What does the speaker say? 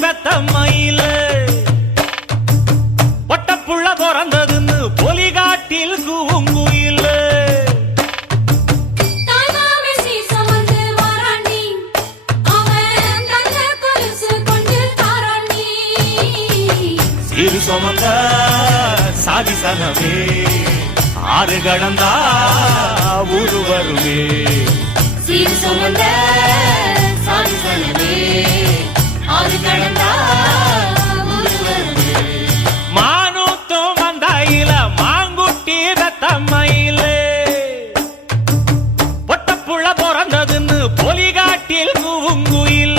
பெத்த மயில பொட்டப்புள்ள பிறந்ததுன்னு பொலிகாட்டில் கூங்குயில சிறு சுமந்த சாதி சனமே ஆறு கடந்தா ஊரு வருமே சீர் சுமந்த சாதி சனமே ஆறு கடந்தா ஊரு வருமே மானூத்தும் வந்தாயில மாங்குட்டி பெத்த மயில பொட்டப்புள்ள பிறந்ததுன்னு பொலிகாட்டில் கூங்குயில